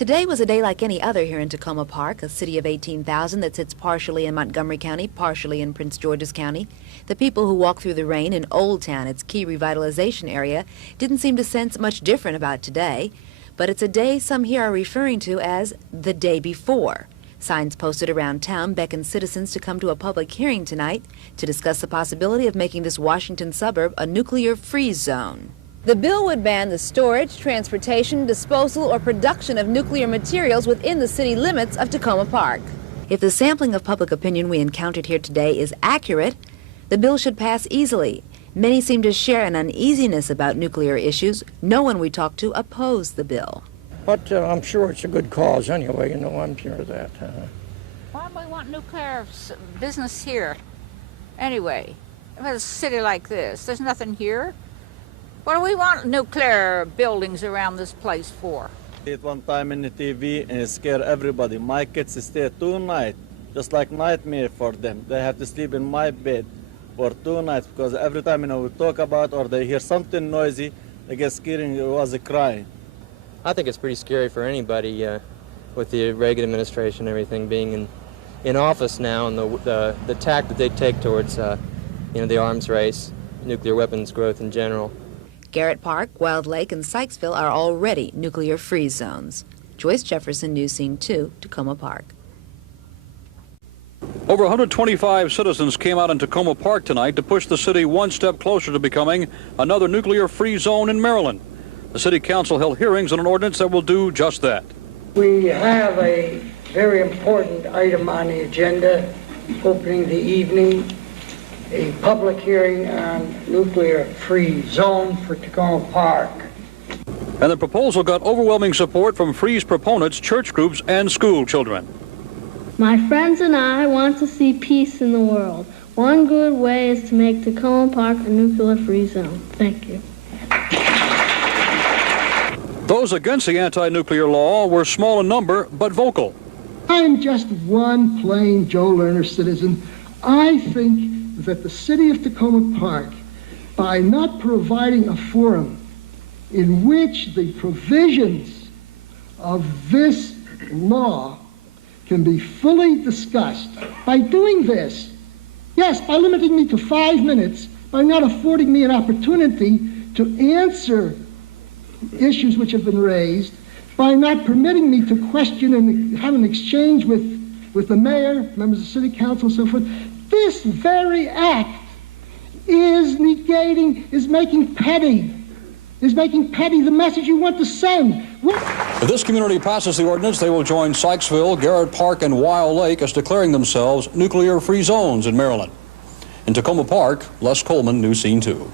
Today was a day like any other here in Takoma Park, a city of 18,000 that sits partially in Montgomery County, partially in Prince George's County. The people who walk through the rain in Old Town, its key revitalization area, didn't seem to sense much different about today. But it's a day some here are referring to as the day before. Signs posted around town beckon citizens to come to a public hearing tonight to discuss the possibility of making this Washington suburb a nuclear-free zone. The bill would ban the storage, transportation, disposal, or production of nuclear materials within the city limits of Takoma Park. If the sampling of public opinion we encountered here today is accurate, the bill should pass easily. Many seem to share an uneasiness about nuclear issues. No one we talked to opposed the bill. But I'm sure it's a good cause anyway, I'm sure of that. Why do we want nuclear business here? Anyway, in a city like this, there's nothing here. What do we want nuclear buildings around this place for? At one time in the TV and it scared everybody. My kids stay 2 nights, just like nightmare for them. They have to sleep in my bed for 2 nights because every time we talk about or they hear something noisy, they get scared and it was crying. I think it's pretty scary for anybody with the Reagan administration and everything being in office now, and the tack that they take towards the arms race, nuclear weapons growth in general. Garrett Park, Wild Lake, and Sykesville are already nuclear-free zones. Joyce Jefferson, News Scene 2, Takoma Park. Over 125 citizens came out in Takoma Park tonight to push the city one step closer to becoming another nuclear-free zone in Maryland. The City Council held hearings on an ordinance that will do just that. We have a very important item on the agenda, opening the evening, a public hearing on nuclear-free zone for Takoma Park. And the proposal got overwhelming support from Freeze proponents, church groups, and school children. My friends and I want to see peace in the world. One good way is to make Takoma Park a nuclear-free zone. Thank you. Those against the anti-nuclear law were small in number, but vocal. I'm just one plain Joe Lerner citizen. I think that the city of Takoma Park, by not providing a forum in which the provisions of this law can be fully discussed, by doing this, yes, by limiting me to 5 minutes, by not affording me an opportunity to answer issues which have been raised, by not permitting me to question and have an exchange with the mayor, members of the city council, and so forth, this very act is making petty the message you want to send. If this community passes the ordinance, they will join Sykesville, Garrett Park, and Wild Lake as declaring themselves nuclear-free zones in Maryland. In Takoma Park, Les Coleman, News Scene 2.